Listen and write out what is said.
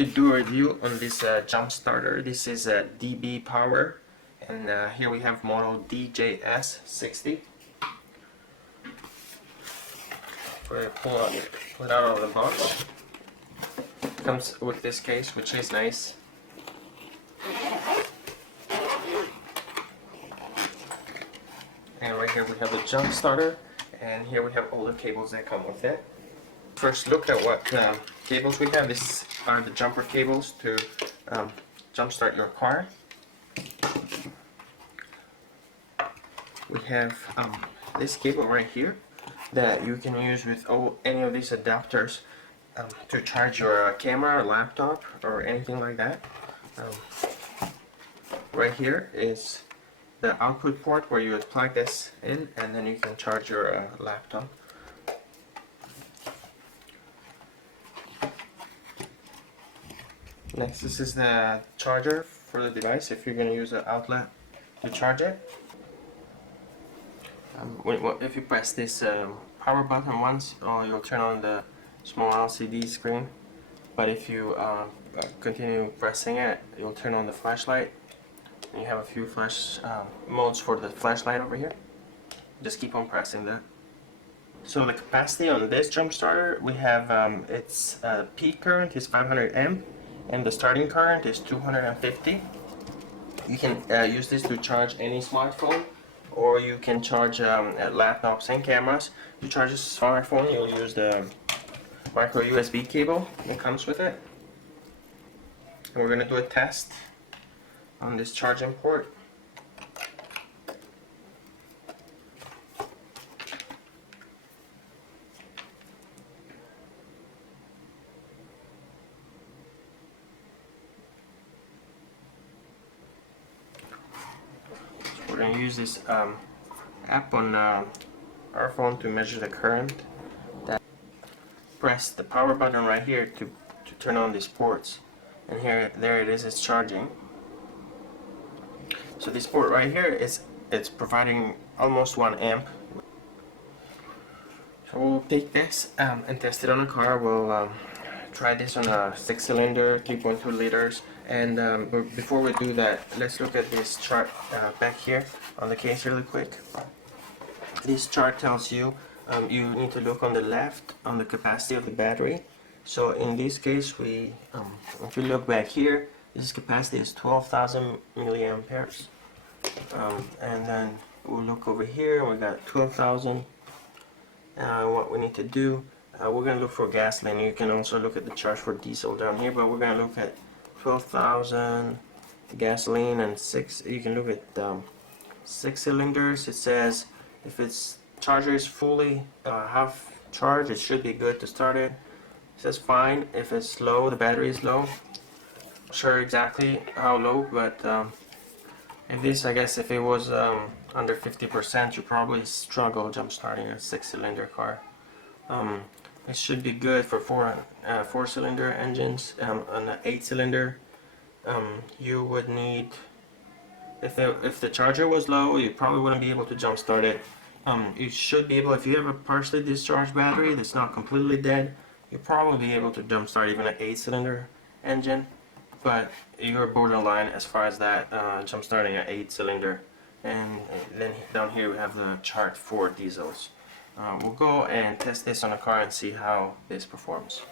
to do a review on this jump starter. This is a DBPower, and here we have model DSJ60. Pull it out of the box. Comes with this case, which is nice. And right here we have the jump starter, and here we have all the cables that come with it. First look at what cables we have. These are the jumper cables to jumpstart your car. We have this cable right here that you can use with any of these adapters to charge your camera or laptop or anything like that. Right here is the output port where you would plug this in, and then you can charge your laptop. Next, this is the charger for the device if you're going to use an outlet to charge it. If you press this power button once, you'll turn on the small LCD screen. But if you continue pressing it, you'll turn on the flashlight. And you have a few flash modes for the flashlight over here. Just keep on pressing that. So the capacity on this jump starter, we have its peak current is 500 amp. And the starting current is 250. You can use this to charge any smartphone, or you can charge laptops and cameras. To charge a smartphone, you'll use the micro USB cable that comes with it. And we're going to do a test on this charging port. We're going to use this app on our phone to measure the current. Press the power button right here to turn on these ports, and there it is, it's charging. So this port right here it's providing almost 1 amp. So we'll take this and test it on a car. We'll try this on a 6-cylinder, 3.2 liters. And before we do that, let's look at this chart back here on the case really quick. This chart tells you you need to look on the left on the capacity of the battery. So in this case, if you look back here, this capacity is 12,000 milliamperes. And then we'll look over here, we got 12,000. What we need to do, we're going to look for gasoline. You can also look at the charge for diesel down here, but we're going to look at 12,000 gasoline and 6. You can look at 6 cylinders. It says if its charger is fully half charged, it should be good to start it. It says fine. If it's low, the battery is low. Not sure exactly how low, but if this, I guess, if it was under 50%, you probably struggle jump starting a 6-cylinder car. It should be good for 4-cylinder engines. On an 8-cylinder, you would need, if the charger was low, you probably wouldn't be able to jump start it. You should be able, if you have a partially discharged battery that's not completely dead, you'll probably be able to jump start even an 8-cylinder engine. But you're borderline as far as that, jump starting an 8-cylinder. And then down here we have the chart for diesels. We'll go and test this on a car and see how this performs.